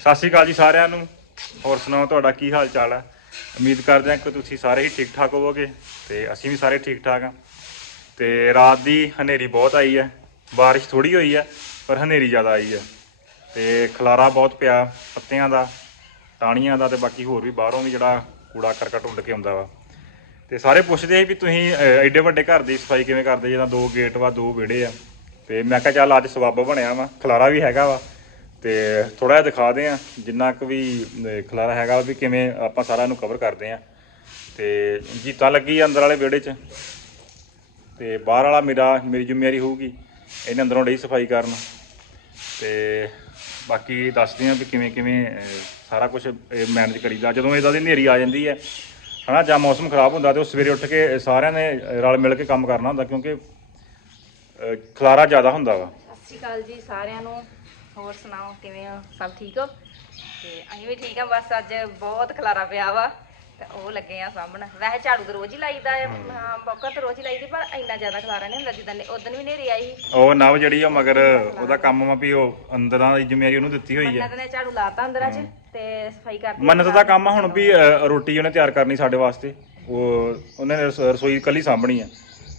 ਸਤਿ ਸ਼੍ਰੀ ਅਕਾਲ ਜੀ ਸਾਰਿਆਂ ਨੂੰ। ਹੋਰ ਸੁਣਾਓ ਤੁਹਾਡਾ ਕੀ ਹਾਲ ਚਾਲ ਹੈ ਉਮੀਦ ਕਰਦੇ ਹਾਂ ਕਿ ਤੁਸੀਂ ਸਾਰੇ ਹੀ ਠੀਕ ਠਾਕ ਹੋਵੋਗੇ ਤੇ ਅਸੀਂ ਵੀ ਸਾਰੇ ਠੀਕ ਠਾਕ ਹਾਂ। ਤੇ ਰਾਤ ਦੀ ਹਨੇਰੀ ਬਹੁਤ ਆਈ ਹੈ। ਬਾਰਿਸ਼ ਥੋੜੀ ਹੋਈ ਹੈ, ਪਰ ਹਨੇਰੀ ਜ਼ਿਆਦਾ ਆਈ ਹੈ। ਤੇ ਖਲਾਰਾ ਬਹੁਤ ਪਿਆ ਪੱਤਿਆਂ ਦਾ, ਟਾਹਣੀਆਂ ਦਾ ਤੇ ਬਾਕੀ ਹੋਰ ਵੀ ਬਾਹਰੋਂ ਵੀ ਜਿਹੜਾ ਕੂੜਾ ਕਰਕਟ ਉੱਡ ਕੇ ਆਉਂਦਾ ਵਾ। ਤੇ ਸਾਰੇ ਪੁੱਛਦੇ ਸੀ ਵੀ ਤੁਸੀਂ ਐਡੇ ਵੱਡੇ ਘਰ ਦੀ ਸਫ਼ਾਈ ਕਿਵੇਂ ਕਰਦੇ? ਜਿੱਦਾਂ ਦੋ ਗੇਟ ਵਾ, ਦੋ ਵਿਹੜੇ ਆ। ਤੇ ਮੈਂ ਕਿਹਾ ਚੱਲ ਅੱਜ ਸਬੱਬ ਬਣਿਆ ਵਾ, ਖਲਾਰਾ ਵੀ ਹੈਗਾ ਵਾ। ਤੇ ਥੋੜਾ ਜਿਹਾ ਦਿਖਾਦੇ ਆ ਜਿੰਨਾ ਕੁ ਵੀ ਖਲਾਰਾ ਹੈਗਾ ਵੀ ਕਿਵੇਂ ਆਪਾਂ ਸਾਰਾ ਇਹਨੂੰ ਕਵਰ ਕਰਦੇ ਆ। ਤੇ ਜੀਤਾ ਲੱਗੀ ਆ ਅੰਦਰ ਵਾਲੇ ਵਿਹੜੇ 'ਚ ਤੇ ਬਾਹਰ ਵਾਲਾ ਮੇਰਾ ਮੇਰੀ ਜ਼ਿੰਮੇਵਾਰੀ ਹੋਊਗੀ ਇਹਨੇ ਅੰਦਰੋਂ ਡਈ ਸਫ਼ਾਈ ਕਰਨ। ਤੇ ਬਾਕੀ ਦੱਸਦੇ ਆ ਵੀ ਕਿਵੇਂ ਕਿਵੇਂ ਅਹ, ਸਾਰਾ ਕੁਝ ਮੈਨੇਜ ਕਰੀਦਾ। ਜਦੋਂ ਇਦਾਂ ਦੀ ਹਨੇਰੀ ਆ ਜਾਂਦੀ ਹੈ ਹਨਾ ਜਾਂ ਮੌਸਮ ਖਰਾਬ ਹੁੰਦਾ ਤੇ ਉਹ ਸਵੇਰੇ ਉੱਠ ਕੇ ਸਾਰਿਆਂ ਨੇ ਰਲ ਮਿਲ ਕੇ ਕੰਮ ਕਰਨਾ ਹੁੰਦਾ ਕਿਉਂਕਿ ਖਲਾਰਾ ਜ਼ਿਆਦਾ ਹੁੰਦਾ ਵਾ। ਸਤਿ ਸ਼੍ਰੀ ਅਕਾਲ ਜੀ ਸਾਰਿਆਂ ਨੂੰ। ਹੋਰ ਸੁਣਾਓ ਕਿਵੇਂ ਹੋ? ਸਭ ਠੀਕ ਹੋ? ਤੇ ਅਸੀਂ ਵੀ ਠੀਕ ਆ ਬਸ ਅੱਜ ਬਹੁਤ ਖਲਾਰਾ ਪਿਆ ਵਾ ਤੇ ਉਹ ਲੱਗੇ ਆ ਸਾਹਮਣ। ਵੈਸੇ ਝਾੜੂ ਤਾਂ ਰੋਜ਼ ਹੀ ਲਾਈਦਾ ਹੈ ਹਾਂ ਬੌਕਰ ਤਾਂ ਰੋਜ਼ ਹੀ ਲਾਈਦੀ ਪਰ ਇੰਨਾ ਜ਼ਿਆਦਾ ਖਲਾਰਾ ਨਹੀਂ ਹੁੰਦਾ ਜਿੱਦਾਂ ਉਦੋਂ ਵੀ ਨੇਰੀ ਆਈ ਸੀ। ਉਹ ਨਵ ਜਿਹੜੀ ਆ ਮਗਰ ਉਹਦਾ ਕੰਮ ਵਾ ਵੀ ਉਹ ਅੰਦਰਾਂ ਦੀ ਜ਼ਿੰਮੇਵਾਰੀ ਉਹਨੂੰ ਦਿੱਤੀ ਹੋਈ ਹੈ ਮੰਨਤ ਨੇ ਝਾੜੂ ਲਾਤਾ ਅੰਦਰਾਂ 'ਚ ਤੇ ਸਫ਼ਾਈ ਕਰਦੀ ਮੰਨਤ ਦਾ ਕੰਮ ਆ ਹੁਣ ਵੀ ਰੋਟੀ ਉਹਨੇ ਤਿਆਰ ਕਰਨੀ ਸਾਡੇ ਵਾਸਤੇ। ਉਹ ਉਹਨੇ ਰਸ- ਰਸੋਈ ਕੱਲੀ ਸਾਂਭਣੀ ਆ।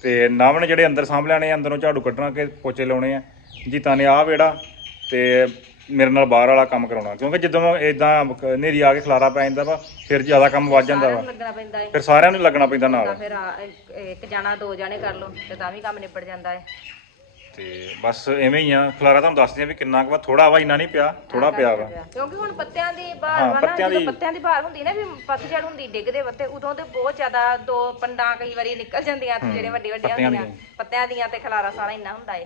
ਤੇ ਨਵ ਨੇ ਜਿਹੜੇ ਅੰਦਰ ਸਾਂਭ ਲੈਣੇ ਆ ਅੰਦਰੋਂ ਝਾੜੂ ਕੱਢਣਾ ਕਿ ਪੋਚੇ ਲਾਉਣੇ ਆ। ਜੀਤਾ ਨੇ ਆਹ ਵੇੜਾ ਤੇ ਮੇਰੇ ਨਾਲ ਬਾਹਰ ਵਾਲਾ ਕੰਮ ਕਰਾਉਣਾ। ਕਿਉਂਕਿ ਜਦੋਂ ਇਦਾਂ ਹਨੇਰੀ ਆ ਕੇ ਖਲਾਰਾ ਪੈ ਜਾਂਦਾ ਵਾ ਫਿਰ ਜ਼ਿਆਦਾ ਕੰਮ ਵੱਧ ਜਾਂਦਾ ਵਾ। ਲੱਗਣਾ ਪੈਂਦਾ ਹੈ ਫਿਰ ਸਾਰਿਆਂ ਨੂੰ ਲੱਗਣਾ ਪੈਂਦਾ ਨਾਲ। ਤਾਂ ਫਿਰ ਆ, ਇੱਕ- ਇੱਕ ਜਾਣਾ ਦੋ ਜਾਣੇ ਕਰ ਲਓ ਤੇ ਤਾਂ ਵੀ ਕੰਮ ਨਿਬੜ ਜਾਂਦਾ ਹੈ ਤੇ ਬਸ ਐਵੇਂ ਹੀ ਆ। ਖਲਾਰਾ ਤੁਹਾਨੂੰ ਦੱਸਦੇ ਆ ਵੀ ਕਿੰਨਾ ਕੁ ਵਾ। ਥੋੜਾ ਵਾ ਇੰਨਾ ਨਹੀਂ ਪਿਆ ਥੋੜਾ ਪਿਆ ਵਾ। ਕਿਉਂਕਿ ਹੁਣ ਪੱਤਿਆਂ ਦੀ ਬਹਾਰ ਹਾਂ, ਵਾ ਨਾ ਪੱਤਿਆਂ ਜਦੋਂ ਦੀ- ਪੱਤਿਆਂ ਦੀ ਬਹਾਰ ਹੁੰਦੀ ਨਾ ਵੀ ਪੱਤਝੜ ਹੁੰਦੀ ਡਿੱਗਦੇ ਪੱਤੇ ਉਦੋਂ ਤੇ ਬਹੁਤ ਜ਼ਿਆਦਾ ਦੋ ਪੰਡਾਂ ਕਈ ਵਾਰੀ ਨਿਕਲ ਜਾਂਦੀਆਂ ਜਿਹੜੇ ਵੱਡੇ ਵੱਡੇ ਪੱਤਿਆਂ ਹੁੰਦੀਆਂ ਪੱਤਿਆਂ ਦੀਆਂ ਤੇ ਖਲਾਰਾ ਸਾਰਾ ਇੰਨਾ ਹੁੰਦਾ ਏ।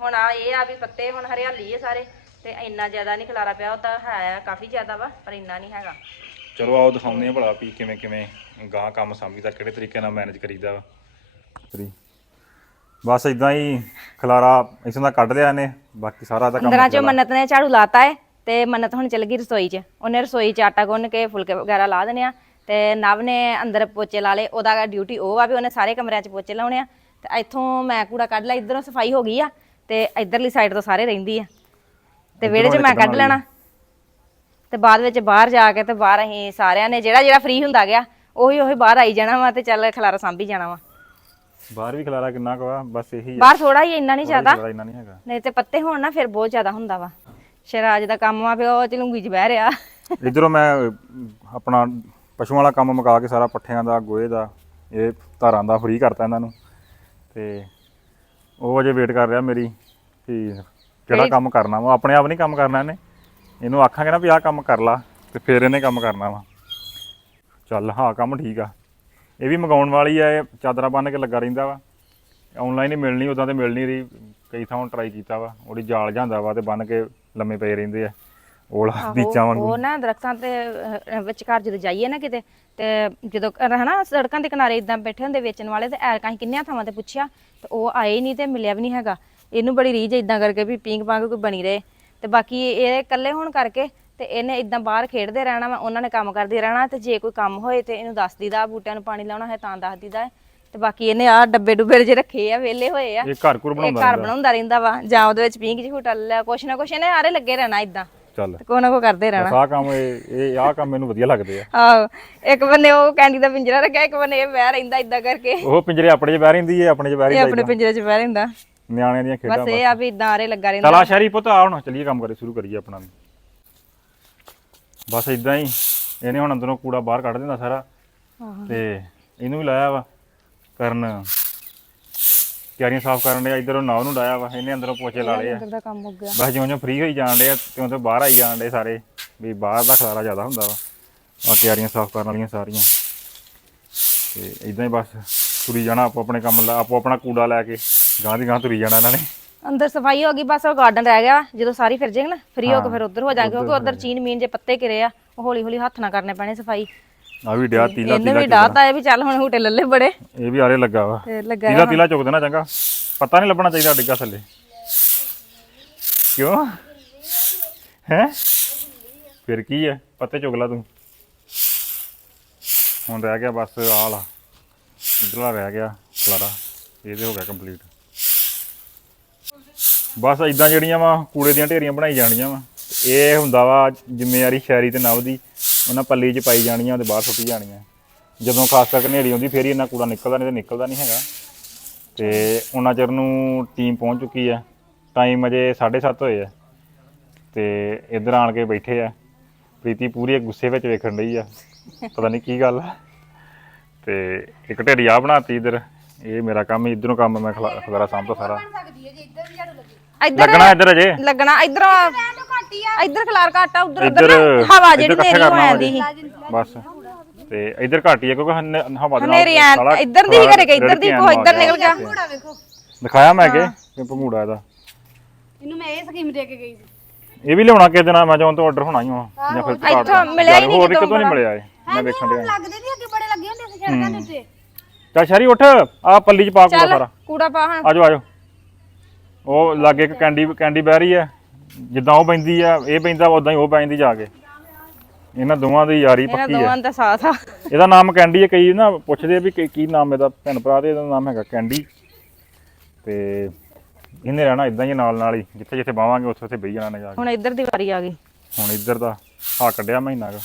ਹੁਣ ਆ ਇਹ ਆ ਵੀ ਪੱਤੇ ਹੁਣ ਹਰਿਆਲੀ ਏ ਸਾਰੇ ਤੇ ਇੰਨਾ ਜ਼ਿਆਦਾ ਨਹੀਂ ਖਲਾਰਾ ਪਿਆ ਉਹ ਤਾਂ ਹੈ ਕਾਫੀ ਜ਼ਿਆਦਾ ਵਾ ਪਰ ਇੰਨਾ ਨਹੀਂ ਹੈਗਾ। ਚਲੋ ਆਓ ਦਿਖਾਉਂਦੇ ਆ ਭਲਾ ਵੀ ਕਿਵੇਂ ਕਿਵੇਂ ਗਾਂ ਕੰਮ ਸਾਂਭੀਦਾ ਕਿਹੜੇ ਤਰੀਕੇ ਨਾਲ ਮੈਨੇਜ ਕਰੀਦਾ ਵਾ। ਬਸ ਇਦਾਂ ਹੀ ਖਲਾਰਾ ਇਸੋਂ ਦਾ ਕੱਢ ਲਿਆ ਨੇ ਬਾਕੀ ਸਾਰਾ ਦਾ ਕੰਮ ਅੰਦਰਾਂ ਚੋਂ ਮੰਨਤ ਨੇ ਝਾੜੂ ਲਾਤਾ ਏ ਤੇ ਮੰਨਤ ਹੁਣ ਚਲ ਗਈ ਰਸੋਈ 'ਚ। ਉਹਨੇ ਰਸੋਈ 'ਚ ਆਟਾ ਗੁੰਨ ਕੇ ਫੁਲਕੇ ਵਗੈਰਾ ਲਾ ਦੇਣੇ ਆ ਤੇ ਨਵ ਨੇ ਅੰਦਰ ਪੋਚੇ ਲਾ ਲਏ ਉਹਦਾ ਡਿਊਟੀ ਉਹ ਆ ਵੀ ਉਹਨੇ ਸਾਰੇ ਕਮਰਿਆਂ 'ਚ ਪੋਚੇ ਲਾਉਣੇ ਆ। ਤੇ ਇੱਥੋਂ ਮੈਂ ਕੂੜਾ ਕੱਢ ਲਿਆ ਇਧਰੋਂ ਸਫ਼ਾਈ ਹੋ ਗਈ ਆ ਤੇ ਇਧਰਲੀ ਸਾਈਡ ਤੋਂ ਸਾਰੇ ਰਹਿੰਦੀ ਆ। ਤੇ ਵਿਹੜੇ 'ਚ ਮੈਂ ਕੱਢ ਲੈਣਾ। ਤੇ ਬਾਅਦ ਵਿੱਚ ਬਾਹਰ ਜਾ ਕੇ ਤੇ ਬਾਹਰ ਅਸੀਂ ਸਾਰਿਆਂ ਨੇ ਜਿਹੜਾ ਜਿਹੜਾ ਫ੍ਰੀ ਹੁੰਦਾ ਗਿਆ ਉਹੀ ਉਹੀ ਬਾਹਰ ਆਈ ਜਾਣਾ ਵਾ ਤੇ ਚੱਲ ਖਲਾਰਾ ਸਾਂਭੀ ਜਾਣਾ ਵਾ। ਬਾਹਰ ਵੀ ਖਲਾਰਾ ਕਿੰਨਾ ਕੁ ਵਾ ਬਸ ਇਹੀ ਆ। ਬਾਹਰ ਥੋੜਾ ਹੀ ਇੰਨਾ ਨਹੀਂ ਜ਼ਿਆਦਾ। ਇੰਨਾ ਨਹੀਂ ਹੈਗਾ। ਨਹੀਂ ਤੇ ਪੱਤੇ ਹੋਣ ਨਾ ਫਿਰ ਬਹੁਤ ਜ਼ਿਆਦਾ ਹੁੰਦਾ ਵਾ। ਸ਼ਰਾਜ ਦਾ ਕੰਮ ਆ ਪਿਓ ਚਲੂੰਗੀ 'ਚ ਬਹਿ ਰਿਹਾ। ਇਧਰੋਂ ਮੈਂ ਅਹ, ਆਪਣਾ ਪਸ਼ੂਆਂ ਵਾਲਾ ਕੰਮ ਮੁਕਾ ਕੇ ਸਾਰਾ ਪੱਠਿਆਂ ਦਾ ਗੋਹੇ ਦਾ ਇਹ ਧਾਰਾਂ ਦਾ ਫ੍ਰੀ ਕਰਤਾ ਇਹਨਾਂ ਨੂੰ। ਤੇ ਉਹ ਅਜੇ ਵੇਟ ਕਰ ਰਿਹਾ ਮੇਰੀ ਕਿ ਕਿਹੜਾ ਕੰਮ ਕਰਨਾ ਵਾ। ਆਪਣੇ ਆਪ ਨਹੀਂ ਕੰਮ ਕਰਨਾ ਇਹਨੇ। ਇਹਨੂੰ ਆਖਾਂਗੇ ਨਾ ਵੀ ਆਹ ਕੰਮ ਕਰ ਲਾ ਤੇ ਫਿਰ ਇਹਨੇ ਕੰਮ ਕਰਨਾ ਵਾ। ਚੱਲ ਹਾਂ ਕੰਮ ਠੀਕ ਆ। ਇਹ ਵੀ ਮੰਗਾਉਣ ਵਾਲੀ ਆ ਇਹ ਚਾਦਰਾਂ ਬੰਨ ਕੇ ਲੱਗਾ ਰਹਿੰਦਾ ਵਾ। ਆਨਲਾਈਨ ਹੀ ਮਿਲਣੀ ਉਦਾਂ ਤੇ ਮਿਲ ਨਹੀਂ ਰਹੀ। ਕਈ ਥਾਂ ਟਰਾਈ ਕੀਤਾ ਵਾ। ਉਹਦੀ ਜਾਲ ਜਾਂਦਾ ਵਾ ਤੇ ਬੰਨ ਕੇ ਲੰਮੇ ਪਏ ਰਹਿੰਦੇ ਆ। ઓળા ਬੀਚਾਂ ਵਾਂਗੂ। ਉਹ ਨਾ ਦਰਖਤਾਂ ਤੇ ਅਹ, ਵਿਚਕਾਰ ਜਦੋਂ ਜਾਈਏ ਨਾ ਕਿਤੇ ਤੇ ਜਦੋਂ ਅਹ, ਹਨਾ ਸੜਕਾਂ ਦੇ ਕਿਨਾਰੇ ਇਦਾਂ ਬੈਠੇ ਹੁੰਦੇ ਵੇਚਣ ਵਾਲੇ ਤੇ ਐਰਕਾਂ ਅਸੀਂ ਕਿੰਨਿਆਂ ਥਾਵਾਂ ਤੇ ਪੁੱਛਿਆ ਤੇ ਉਹ ਆਏ ਨਹੀਂ ਤੇ ਮਿਲਿਆ ਵੀ ਨਹੀਂ ਹੈਗਾ। ਇਹਨੂੰ ਬੜੀ ਰੀਝ ਇਦਾਂ ਕਰਕੇ ਵੀ ਪਿੰਗ ਪਾਂਗ ਕੋਈ ਬਣੀ ਰਹੇ। ਤੇ ਬਾਕੀ ਇਹ ਇਕੱਲੇ ਹੋਣ ਕਰਕੇ ਤੇ ਇਹਨੇ ਇਦਾਂ ਬਾਹਰ ਖੇਡਦੇ ਰਹਿਣਾ ਵਾ ਉਹਨਾਂ ਨੇ ਕੰਮ ਕਰਦੇ ਰਹਿਣਾ ਤੇ ਜੇ ਕੋਈ ਕੰਮ ਹੋਏ ਤੇ ਇਹਨੂੰ ਦੱਸ ਦੀਦਾ ਬੂਟਿਆਂ ਨੂੰ ਪਾਣੀ ਲਾਉਣਾ ਹੈ ਤਾਂ ਦੱਸ ਦੀਦਾ ਹੈ। ਤੇ ਬਾਕੀ ਇਹਨੇ ਆ ਡੱਬੇ ਡੁੱਬੇ ਜੇ ਰੱਖੇ ਆ ਵਿਹਲੇ ਹੋਏ ਆ। ਇਹ ਘਰ ਘੁਰ ਬਣਾਉਂਦਾ ਘਰ ਬਣਾਉਂਦਾ ਰਹਿੰਦਾ ਵਾ ਜਾਂ ਉਹਦੇ ਵਿੱਚ ਪਿੰਗ ਚ ਝੂਟਾ ਲੈ ਲਿਆ ਕੁਛ ਨਾ ਕੁਛ ਇਹਨੇ ਆਰੇ ਲੱਗੇ ਰਹਿਣਾ ਇਦਾਂ। ਚੱਲ। ਕੋਈ ਨਾ ਕੋਈ ਕਰਦੇ ਰਹਿਣਾ। ਬਸ ਆਹ ਕੰਮ ਇਹ ਇਹ ਆਹ ਕੰਮ ਮੈਨੂੰ ਵਧੀਆ ਲੱਗਦੇ ਆ। ਆਹੋ ਇੱਕ ਬੰਨੇ ਉਹ ਕੈਂਡੀ ਦਾ ਪਿੰਜਰਾ ਰੱਖਿਆ ਇੱਕ ਬੰਨੇ ਇਹ ਬਹਿ ਰਹਿੰਦਾ ਇਦਾਂ ਕਰਕੇ। ਉਹ ਪਿੰਜਰੇ ਆਪਣੇ 'ਚ ਬਹਿ ਰਹਿੰਦੀ ਹੈ ਆਪਣੇ 'ਚ ਬਹਿ ਰਹਿੰਦਾ ਆਪਣੇ ਪਿੰਜਰੇ 'ਚ ਬਹਿ ਰਹਿੰਦਾ। ਨਿਆਣਿਆਂ ਦੀਆਂ ਖੇਡਾਂ ਬਸ ਇਹ ਆ ਵੀ ਇਦਾਂ ਆਰੇ ਲੱਗਾ ਰਹਿੰਦਾ। ਚਲਾ ਸ਼ਹਿਰੀ ਪੁੱਤ ਆ ਹੁਣ ਚੱਲੀਏ ਕੰਮ ਕਰੇ ਸ਼ੁਰੂ ਕਰੀਏ ਆਪਣਾ ਬਸ ਇਦਾਂ ਹੀ ਇਹਨੇ ਹੁਣ ਅੰਦਰੋਂ ਕੂੜਾ ਬਾਹਰ ਕੱਢ ਦਿੰਦਾ ਸਾਰਾ। ਤੇ ਇਹਨੂੰ ਵੀ ਲਾਇਆ ਵਾ ਕਰਨ। ਕਿਆਰੀਆਂ ਸਾਫ਼ ਕਰਨ ਦੇ ਇਧਰੋਂ ਨੂੰ ਲਾਇਆ ਵਾ ਇਹਨੇ ਅੰਦਰੋਂ ਪੋਚੇ ਲਾ ਲਏ ਆ। ਅੰਦਰ ਦਾ ਕੰਮ ਹੋ ਗਿਆ। ਬਸ ਜਿਉਂ ਜਿਉਂ ਫ੍ਰੀ ਹੋਈ ਜਾਣ ਡੇ ਆ ਤਿਉਂ ਤੋਂ ਬਾਹਰ ਆਈ ਜਾਣ ਡੇ ਸਾਰੇ ਵੀ ਬਾਹਰ ਦਾ ਖਲਾਰਾ ਜ਼ਿਆਦਾ ਹੁੰਦਾ ਵਾ। ਆ ਕਿਆਰੀਆਂ ਸਾਫ਼ ਕਰਨ ਵਾਲੀਆਂ ਸਾਰੀਆਂ। ਤੇ ਇਦਾਂ ਹੀ ਬਸ ਤੁਰੀ ਜਾਣਾ ਆਪੋ ਆਪਣੇ ਕੰਮ ਲਾ ਆਪੋ ਆਪਣਾ ਕੂੜਾ ਲੈ ਕੇ ਗਾਂ ਦੀ ਗਾਂ ਤੁਰੀ ਜਾਣਾ ਇਹਨਾਂ ਨੇ। ਅੰਦਰ ਸਫ਼ਾਈ ਹੋ ਗਈ ਬਸ ਉਹ ਗਾਰਡਨ ਰਹਿ ਗਿਆ ਜਦੋਂ ਸਾਰੀ ਫਿਰ ਜਾਏਗੀ ਨਾ ਫ੍ਰੀ ਹੋ ਕੇ ਫਿਰ ਉਧਰ ਹੋ ਜਾਗੇ ਕਿਉਂਕਿ ਉਧਰ ਚੀਨ ਮੀਨ ਜੇ ਪੱਤੇ ਕਿਰੇ ਆ ਉਹ ਹੌਲੀ ਹੌਲੀ ਹੱਥ ਨਾਲ ਕਰਨੇ ਪੈਣੇ ਸਫ਼ਾਈ। ਆ ਵੀ ਡਿਆ ਤੀਲਾ ਇਹਨੇ ਵੀ ਡਾਤਾ ਇਹ ਵੀ ਚੱਲ ਹੁਣ ਹੂਟੇ ਲੱਲੇ ਬੜੇ। ਇਹ ਵੀ ਆਰੇ ਲੱਗਾ ਵਾ। ਲੱਗਾ ਤੀਲਾ ਤੀਲਾ ਚੁੱਕ ਦੇਣਾ ਚੰਗਾ। ਪਤਾ ਨਹੀਂ ਲੱਭਣਾ ਚਾਹੀਦਾ ਡਿੱਗਾ ਥੱਲੇ। ਕਿਉਂ? ਹੈ? ਫਿਰ ਕੀ ਹੈ ਪੱਤੇ ਚੁਗ ਲਾ ਤੂੰ। ਹੁਣ ਰਹਿ ਗਿਆ ਬਸ ਆਹ ਵਾਲਾ ਇਧਰਲਾ ਰਹਿ ਗਿਆ ਖਲਾਰਾ। ਇਹ ਤੇ ਹੋ ਗਿਆ ਕੰਪਲੀਟ ਬਸ ਇਦਾਂ ਜਿਹੜੀਆਂ ਵਾ ਕੂੜੇ ਦੀਆਂ ਢੇਰੀਆਂ ਬਣਾਈ ਜਾਣੀਆਂ ਵਾ। ਇਹ ਹੁੰਦਾ ਵਾ ਜ਼ਿੰਮੇਵਾਰੀ ਸ਼ਹਿਰੀ ਤੇ ਨਵ ਦੀ। ਉਹਨਾਂ ਪੱਲੀ 'ਚ ਪਾਈ ਜਾਣੀਆਂ ਤੇ ਬਾਹਰ ਸੁੱਟੀ ਜਾਣੀਆਂ। ਜਦੋਂ ਖਾਸ ਕਰਕੇ ਹਨੇਰੀ ਆਉਂਦੀ ਫੇਰ ਹੀ ਇੰਨਾ ਕੂੜਾ ਨਿਕਲਦਾ ਨਹੀਂ ਤੇ ਨਿਕਲਦਾ ਨਹੀਂ ਹੈਗਾ। ਤੇ ਉਹਨਾਂ ਚਿਰ ਨੂੰ ਟੀਮ ਪਹੁੰਚ ਚੁੱਕੀ ਆ ਟਾਈਮ ਅਜੇ 7:30 ਹੋਏ ਆ। ਤੇ ਇੱਧਰ ਆਣ ਕੇ ਬੈਠੇ ਆ। ਪ੍ਰੀਤੀ ਪੂਰੀ ਗੁੱਸੇ ਵਿੱਚ ਵੇਖਣ ਡਈ ਆ। ਪਤਾ ਨਹੀਂ ਕੀ ਗੱਲ ਆ। ਤੇ ਇੱਕ ਢੇਰੀ ਆ ਬਣਾਤੀ ਇੱਧਰ। ਇਹ ਮੇਰਾ ਕੰਮ ਹੀ ਇੱਧਰੋਂ ਕੰਮ ਮੈਂ ਖਲਾ- ਖਲਾਰਾ ਸਾਂਭਦਾ ਸਾਰਾ। ਇੱਧਰ ਲੱਗਣਾ ਇੱਧਰ ਅਜੇ? ਲੱਗਣਾ ਇੱਧਰ ਇੱਧਰ ਖਲਾਰ ਘਾਟਾ ਉਧਰ ਇੱਧਰ ਉਧਰ ਹਵਾ ਜਿਹੜੀ ਇੱਧਰ ਨੇਰੀ ਹੋ ਕਰਨਾ ਜਾਂਦੀ ਸੀ। ਬਸ। ਤੇ ਇੱਧਰ ਘੱਟ ਹੀ ਆ ਕਿਉਂਕਿ ਹਨੇ- ਹਵਾ ਦੇ ਨਾਲ ਹਨੇਰੀ ਐਂ ਸਾਲਾ ਇੱਧਰ ਦੀ ਹੀ ਘਰੇ ਇੱਧਰ ਦੀ? ਕੋ ਇੱਧਰ ਨਿਕਲ ਗਿਆ। ਵੇਖੋ। ਦਿਖਾਇਆ ਮੈਂ ਕਿ? ਕਿ ਭੰਗੂੜਾ ਇਹਦਾ। ਇਹਨੂੰ ਮੈਂ ਇਹ ਸਕੀਮ ਦੇ ਕੇ ਗਈ ਸੀ। ਇਹ ਵੀ ਲਿਆਉਣਾ ਕਿਸੇ ਦਿਨ Amazon ਤੋਂ ਆਰਡਰ ਹੋਣਾ ਹੀ ਆ ਜਾਂ ਫਿਰ Flipkart ਇੱਥੋਂ ਤੋਂ। ਮਿਲਿਆ ਹੀ ਨਹੀਂ ਹੋਰ ਕਿਤੋਂ ਕਿਤੋਂ ਨਹੀਂ ਮਿਲਿਆ ਇਹ ਮੈਂ ਵੇਖਣ ਡਿਆ। ਲੱਗਦੇ ਨਹੀਂ ਅੱਗੇ ਬੜੇ ਲੱਗੇ ਹੁੰਦੇ ਸੀ ਸੜਕਾਂ ਦੇ ਉੱਤੇ। ਚੱਲ ਸ਼ਰੀ ਉੱਠ। ਆ ਪੱਲੀ ਚ ਪਾ ਕੂੜਾ ਚੱਲ ਸਾਰਾ। ਕੂੜਾ ਪਾ ਹੁਣ। ਆਜੋ ਆਜੋ। ਉਹ ਲਾਗੇ ਇੱਕ ਕੈਂਡੀ ਕੈਂਡੀ ਬਹਿ ਰਹੀ ਹੈ। ਜਿੱਦਾਂ ਉਹ ਪੈਂਦੀ ਆ ਇਹ ਪੈਂਦਾ ਉਦਾਂ ਹੀ ਉਹ ਪੈਂਦੀ ਜਾ ਕੇ। ਇਹਨਾਂ ਦੋਵਾਂ ਦੀ ਯਾਰੀ ਇਹਨਾਂ ਪੱਕੀ ਹੈ ਦੋਵਾਂ ਦਾ ਸਾਥ ਆ। ਇਹਦਾ ਨਾਮ ਕੈਂਡੀ ਹੈ ਕਈ ਨਾ ਪੁੱਛਦੇ ਆ ਵੀ ਕੀ- ਕੀ ਨਾਮ ਇਹਦਾ ਭੈਣ ਭਰਾ ਤੇ ਇਹਦਾ ਨਾਮ ਹੈਗਾ ਕੈਂਡੀ। ਤੇ ਇਹਨੇ ਰਹਿਣਾ ਇਦਾਂ ਹੀ ਨਾਲ ਨਾਲ ਹੀ ਜਿੱਥੇ ਜਿੱਥੇ ਬਾਵਾਂਗੇ ਉੱਥੇ ਉੱਥੇ ਬਈ ਜਾਣਾ ਨੇ ਜਾ ਕੇ। ਹੁਣ ਇੱਧਰ ਦੀ ਵਾਰੀ ਆ ਗਈ। ਹੁਣ ਇੱਧਰ ਦਾ ਆ ਕੱਢਿਆ ਮਹੀਨਾ ਕੁ।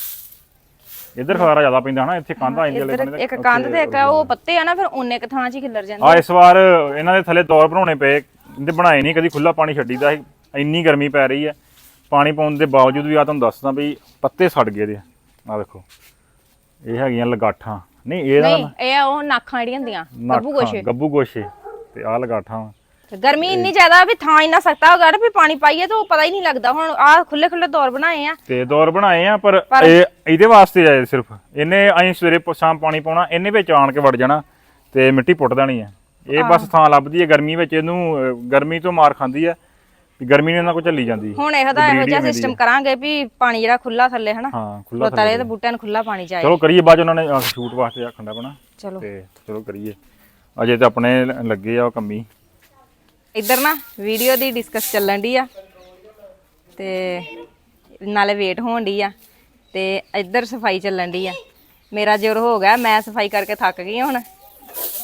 ਇੱਧਰ ਖਲਾਰਾ ਜ਼ਿਆਦਾ ਪੈਂਦਾ ਹਨਾ ਇੱਥੇ ਕੰਧ ਆ ਜਾਂਦੀ ਵਾਲੇ ਇੱਧਰ ਇੱਕ ਕੰਧ ਤੇ ਇੱਕ ਉਹ ਪੱਤੇ ਆ ਨਾ ਫਿਰ ਉਹਨੇ ਕ ਥਾਂ ਚ ਹੀ ਖਿਲਰ ਜਾਂਦੇ ਆ ਇਸ ਵਾਰ ਇਹਨਾਂ ਦੇ ਥੱਲੇ ਦੌਰ ਬਣਾਉਣੇ ਪਏ ਇਹਦੇ ਬਣਾਏ ਨਹੀਂ ਕਦੀ ਖੁੱਲਾ ਪਾਣੀ ਛੱਡੀਦਾ ਸੀ। ਇੰਨੀ ਗਰਮੀ ਪੈ ਰਹੀ ਹੈ ਪਾਣੀ ਪਾਉਣ ਦੇ ਬਾਵਜੂਦ ਵੀ ਆ ਤੁਹਾਨੂੰ ਦੱਸਦਾ ਵੀ ਪੱਤੇ ਸੜ ਗਏ ਦੇ ਆ ਦੇਖੋ ਇਹ ਹੈਗੀਆਂ ਲਗਾਠਾਂ। ਨਹੀਂ ਇਹਦਾ ਨਹੀਂ ਇਹ ਉਹ ਨਾਖਾਂ ਜਿਹੜੀਆਂ ਹੁੰਦੀਆਂ ਗੱਬੂ ਗੋਸ਼ੇ। ਗੱਬੂ ਗੋਸ਼ੇ ਤੇ ਆ ਲਗਾਠਾਂ। ਗਰਮੀ ਇੰਨੀ ਜ਼ਿਆਦਾ ਵੀ ਥਾਂ ਇੰਨਾ ਸਖਤਾ ਹੋ ਗਿਆ ਵੀ ਪਾਣੀ ਪਾਈਏ ਤਾਂ ਉਹ ਪਤਾ ਹੀ ਨਹੀਂ ਲੱਗਦਾ। ਹੁਣ ਆ ਖੁੱਲੇ ਖੁੱਲੇ ਦੌਰ ਬਣਾਏ ਆ। ਤੇ ਦੌਰ ਬਣਾਏ ਆ ਪਰ ਇਹ ਇਹਦੇ ਵਾਸਤੇ ਆਏ ਸਿਰਫ। ਇਹਨੇ ਅਸੀਂ ਸਵੇਰੇ ਸ਼ਾਮ ਪਾਣੀ ਪਾਉਣਾ ਇਹਨੇ ਵਿੱਚ ਆਣ ਕੇ ਵੜ ਜਾਣਾ ਤੇ ਮਿੱਟੀ ਪੁੱਟ ਦੇਣੀ ਹੈ ਇਹ ਬਸ ਥਾਂ ਲੱਭਦੀ ਹੈ ਗਰਮੀ ਵਿੱਚ ਇਹਨੂੰ ਗਰਮੀ ਤੋਂ ਮਾਰ ਖਾਂਦੀ ਹੈ ਵੀ ਗਰਮੀ ਨੇ ਇਹਨਾਂ ਕੋ ਚੱਲੀ ਜਾਂਦੀ। ਹੁਣ ਇਹੋ ਦਾ ਇਹੋ ਜਿਹਾ ਸਿਸਟਮ ਕਰਾਂਗੇ ਵੀ ਪਾਣੀ ਜਿਹੜਾ ਖੁੱਲਾ ਥੱਲੇ ਹਨਾ? ਹਾਂ ਖੁੱਲਾ ਲੋਤਾ ਰਹੇ ਤੇ ਬੂਟਿਆਂ ਨੂੰ ਖੁੱਲਾ ਪਾਣੀ ਚਾਹੀਦਾ। ਚਲੋ ਕਰੀਏ ਬਾਅਦ 'ਚ ਉਹਨਾਂ ਨੇ ਆਹ ਸ਼ੂਟ ਵਾਸਤੇ ਆਖਣ ਦਾ ਬਣਾ। ਚਲੋ। ਤੇ ਚਲੋ ਕਰੀਏ। ਅਜੇ ਤਾਂ ਆਪਣੇ ਲੱਗੇ ਆ ਉਹ ਕੰਮੀ। ਇੱਧਰ ਨਾ ਵੀਡੀਓ ਦੀ ਡਿਸਕਸ ਚੱਲਣ ਦੀ ਆ। ਤੇ ਨਾਲੇ ਵੇਟ ਹੋਣ ਦੀ ਆ। ਤੇ ਇੱਧਰ ਸਫ਼ਾਈ ਚੱਲਣ ਦੀ ਆ। ਮੇਰਾ ਜ਼ੋਰ ਹੋ ਗਿਆ ਮੈਂ ਸਫ਼ਾਈ ਕਰਕੇ ਥੱਕ ਗਈ ਹੁਣ।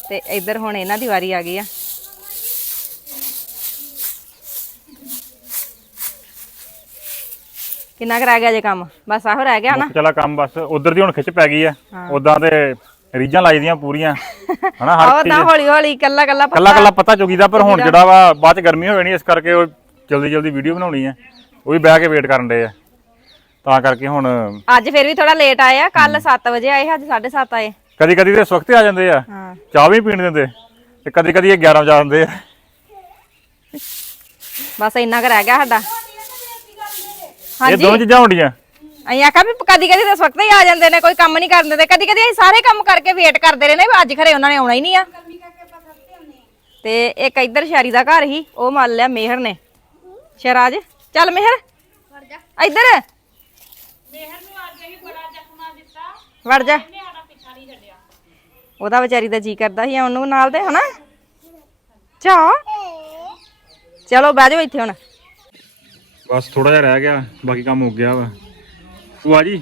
ਤੇ ਇੱਧਰ ਹੁਣ ਇਹਨਾਂ ਦੀ ਵਾਰੀ ਆ ਗਈ ਆ। ਕਿੰਨਾ ਕੁ ਰਹਿ ਗਿਆ ਜੇ ਕੰਮ? ਬਸ ਆਹੋ ਰਹਿ ਗਿਆ ਨਾ। ਚਲਾ ਕੰਮ ਬਸ ਉਧਰ ਦੀ ਹੁਣ ਖਿੱਚ ਪੈ ਗਈ ਆ। ਉਦਾਂ ਤੇ ਰੀਜਾਂ ਲਾਈ ਦੀਆਂ ਪੂਰੀਆਂ। ਹਨਾ ਹਰ ਆਹ ਤਾਂ ਹੌਲੀ ਹੌਲੀ ਕੱਲਾ ਕੱਲਾ ਕੱਲਾ ਕੱਲਾ ਪਤਾ ਚੁਗੀਦਾ ਪਰ ਹੁਣ ਜਿਹੜਾ ਵਾ ਬਾਅਦ ਚ ਗਰਮੀ ਹੋ ਜਾਣੀ ਇਸ ਕਰਕੇ ਉਹ ਜਲਦੀ ਜਲਦੀ ਵੀਡੀਓ ਬਣਾਉਣੀ ਆ। ਉਹ ਵੀ ਬਹਿ ਕੇ ਵੇਟ ਕਰਨ ਦੇ ਆ। ਤਾਂ ਕਰਕੇ ਹੁਣ ਅੱਜ ਫਿਰ ਵੀ ਥੋੜਾ ਲੇਟ ਆਏ ਆ ਕੱਲ 7 ਵਜੇ ਆਏ ਅੱਜ 7:30 ਆਏ। ਕਦੀ ਕਦੀ ਤੇ ਸਵਖਤੇ ਆ ਜਾਂਦੇ ਆ। ਚਾਹ ਵੀ ਪੀਣ ਦਿੰਦੇ। ਤੇ ਕਦੀ ਕਦੀ ਇਹ 11 ਵਜੇ ਆ ਜਾਂਦੇ ਆ। ਬਸ ਇੰਨਾ ਕੁ ਰਹਿ ਗਿਆ ਸਾਡਾ। ਇਹ ਹਾਂਜੀ। ਦੋਵੇਂ ਚੀਜ਼ਾਂ ਹੁੰਦੀਆਂ। ਅਸੀਂ ਆਖਿਆ ਵੀ ਕਦੀ ਕਦੀ ਤਾਂ ਇਸ ਵਕਤ ਹੀ ਆ ਜਾਂਦੇ ਨੇ ਕੋਈ ਕੰਮ ਨਹੀਂ ਕਰਨ ਦਿੰਦੇ। ਕਦੀ ਕਦੀ ਅਸੀਂ ਸਾਰੇ ਕੰਮ ਕਰਕੇ ਵੇਟ ਕਰਦੇ ਰਹੇ ਨੇ ਵੀ ਅੱਜ ਖਰੇ ਉਹਨਾਂ ਨੇ ਆਉਣਾ ਹੀ ਨਹੀਂ ਆ। ਤੇ ਇੱਕ ਇੱਧਰ ਸ਼ਾਰੀ ਦਾ ਘਰ ਹੀ ਉਹ ਮੰਨ ਲਿਆ ਮਿਹਰ ਨੇ। ਸ਼ਰਾਜ ਚੱਲ ਮਿਹਰ। ਇੱਧਰ। ਵੜ ਜਾ। ਉਹਦਾ ਵਿਚਾਰੀ ਦਾ ਜੀ ਕਰਦਾ ਸੀ ਆਉਣ ਨੂੰ ਨਾਲ ਦੇ ਹਨਾ? ਚਾ ਚਲੋ ਬਹਿ ਜਾਓ ਇੱਥੇ ਹੁਣ। ਬਸ ਥੋੜਾ ਜਿਹਾ ਰਹਿ ਗਿਆ, ਬਾਕੀ ਕੰਮ ਹੋ ਗਿਆ ਵਾ। ਭੂਆ ਜੀ,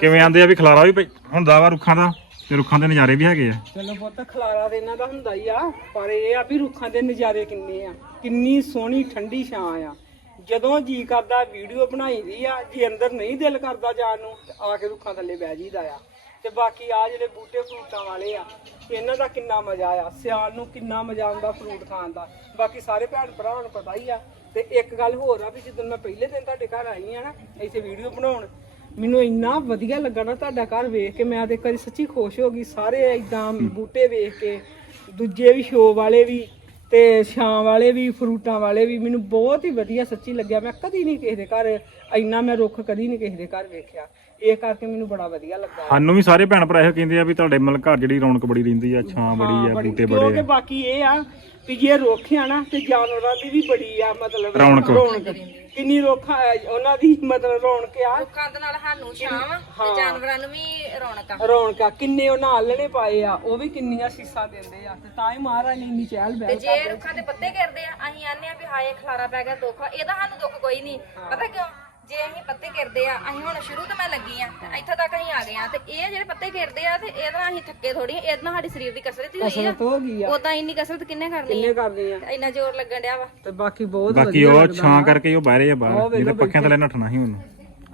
ਕਿਵੇਂ ਆਂਦੇ ਆ ਵੀ ਖਲਾਰਾ ਵੀ ਹੁੰਦਾ ਵਾ ਰੁੱਖਾਂ ਦਾ, ਤੇ ਰੁੱਖਾਂ ਦੇ ਨਜ਼ਾਰੇ ਵੀ ਹੈਗੇ ਆ। ਚਲੋ ਪੁੱਤ, ਖਲਾਰਾ ਤੇ ਇਹਨਾਂ ਦਾ ਹੁੰਦਾ ਹੀ ਆ, ਪਰ ਇਹ ਆ ਵੀ ਰੁੱਖਾਂ ਦੇ ਨਜ਼ਾਰੇ ਕਿੰਨੇ ਆ। ਕਿੰਨੀ ਸੋਹਣੀ, ਠੰਡੀ ਛਾਂ ਆ। ਜਦੋਂ ਜੀ ਕਰਦਾ, ਵੀਡੀਓ ਬਣਾਈ ਦੀ ਆ, ਜੇ ਅੰਦਰ ਨਹੀਂ ਦਿਲ ਕਰਦਾ ਜਾਣ ਨੂੰ, ਤੇ ਆ ਕੇ ਰੁੱਖਾਂ ਥੱਲੇ ਬਹਿ ਜੀਦਾ ਆ। ਤੇ ਬਾਕੀ ਆ ਜਿਹੜੇ ਬੂਟੇ ਫਰੂਟਾਂ ਵਾਲੇ ਆ, ਇਹਨਾਂ ਦਾ ਕਿੰਨਾ ਮਜ਼ਾ ਆ, ਸਿਆਲ ਨੂੰ ਕਿੰਨਾ ਮਜ਼ਾ ਆਉਂਦਾ ਫਰੂਟ ਖਾਣ ਦਾ। ਬਾਕੀ ਸਾਰੇ ਭੈਣ ਭਰਾਵਾਂ ਨੂੰ ਪਤਾ ਹੀ ਆ ਤੇ ਇੱਕ ਗੱਲ ਹੋਰ ਆ ਵੀ ਜਦੋਂ ਮੈਂ ਪਹਿਲੇ ਦਿਨ ਤੁਹਾਡੇ ਘਰ ਆਈ ਆ ਨਾ ਇੱਥੇ ਵੀਡੀਓ ਬਣਾਉਣ ਮੈਨੂੰ ਇੰਨਾ ਵਧੀਆ ਲੱਗਾ ਨਾ ਤੁਹਾਡਾ ਘਰ ਵੇਖ ਕੇ ਮੈਂ ਤੇ ਕਦੀ ਸੱਚੀ ਖੁਸ਼ ਹੋ ਗਈ ਸਾਰੇ ਇਦਾਂ ਬੂਟੇ ਵੇਖ ਕੇ ਦੂਜੇ ਵੀ ਸ਼ੋ ਵਾਲੇ ਵੀ ਤੇ ਛਾਂ ਵਾਲੇ ਵੀ ਫਰੂਟਾਂ ਵਾਲੇ ਵੀ ਮੈਨੂੰ ਬਹੁਤ ਹੀ ਵਧੀਆ ਸੱਚੀ ਲੱਗਿਆ ਮੈਂ ਕਦੀ ਨਹੀਂ ਕਿਸੇ ਦੇ ਘਰ ਇੰਨਾ ਮੈਂ ਰੁੱਖ ਕਦੀ ਨਹੀਂ ਕਿਸੇ ਦੇ ਘਰ ਵੇਖਿਆ ਇਹ ਕਰਕੇ ਮੈਨੂੰ ਬੜਾ ਵਧੀਆ ਲੱਗਾ। ਸਾਨੂੰ ਵੀ ਸਾਰੇ ਭੈਣ ਭਰਾ ਇਹੋ ਕਹਿੰਦੇ ਆ ਵੀ ਤੁਹਾਡੇ ਮਤਲਬ ਘਰ ਜਿਹੜੀ ਰੌਣਕ ਬੜੀ ਰਹਿੰਦੀ ਆ ਛਾਂ ਬੜੀ ਆ ਬੂਟੇ ਬੜੇ ਕਿਉਂਕਿ ਆ। ਬਾਕੀ ਇਹ ਆ ਵੀ ਜੇ ਰੁੱਖ ਆ ਨਾ ਤੇ ਜਾਨਵਰਾਂ ਦੀ ਵੀ ਬੜੀ ਆ ਮਤਲਬ ਰੌਣਕ। ਕਿੰਨੀ ਰੁੱਖ ਆ, ਉਹਨਾਂ ਦੀ ਮਤਲਬ ਰੌਣਕ ਆ। ਕੰਦ ਨਾਲ ਸਾਨੂੰ ਛਾਂ ਤੇ ਜਾਨਵਰਾਂ ਨੂੰ ਵੀ ਰੌਣਕ ਆ। ਰੌਣਕ ਕਿੰਨੇ ਉਹਨਾਂ ਆਲਣੇ ਪਾਏ ਆ ਉਹ ਵੀ ਕਿੰਨੀਆਂ ਸੀਸਾਂ ਦਿੰਦੇ ਆ। ਤੇ ਤਾਂ ਹੀ ਮਹਾਰਾਜ ਨੇ ਇੰਨੀ ਚਹਿਲ ਬਹਿਲ ਜੇ ਰੁੱਖਾਂ ਦੇ ਪੱਤੇ ਗਿਰਦੇ ਆ ਅਸੀਂ ਆਨੇ ਆ ਵੀ ਹਾਏ ਖਲਾਰਾ ਪੈ ਗਿਆ ਦੁੱਖ ਆ। ਇਹਦਾ ਸਾਨੂੰ ਦੁੱਖ ਕੋਈ ਨਹੀਂ। ਪਤਾ ਕਿਉਂ? ਜੇ ਅਸੀਂ ਪੱਤੇ ਘਿਰਦੇ ਆ ਅਸੀਂ ਹੁਣ ਸ਼ੁਰੂ ਤੋਂ ਮੈਂ ਲੱਗੀ ਆ ਤੇ ਇੱਥੇ ਤੱਕ ਅਸੀਂ ਆ ਗਏ ਆ ਤੇ ਇਹ ਜਿਹੜੇ ਪੱਤੇ ਘਿਰਦੇ ਆ ਤੇ ਇਹਦੇ ਅਸੀਂ ਥੱਕੇ ਥੋੜੀ ਇਹਦੇ ਨਾਲ ਸਾਡੀ ਸਰੀਰ ਦੀ ਕਸਰਤ ਹੀ ਹੋਈ ਆ। ਕਸਰਤ ਹੋ ਗਈ ਆ। ਉਦਾਂ ਇੰਨੀ ਕਸਰਤ ਕਿੰਨੇ ਕਰਨੀ ਕਿੰਨੇ ਕਰਦੇ ਆ? ਆ ਇੰਨਾ ਜ਼ੋਰ ਲੱਗਣ ਡਿਆ ਵਾ। ਤੇ ਬਾਕੀ ਬਹੁਤ ਬਾਕੀ ਉਹ ਛਾਂ ਕਰਕੇ ਉਹ ਬਾਹਰੇ ਆ ਬਾਹਰ। ਜਿਹਦੇ ਪੱਖਿਆਂ ਥੱਲੇ ਨੱਠਣਾ ਸੀ ਉਹਨੂੰ।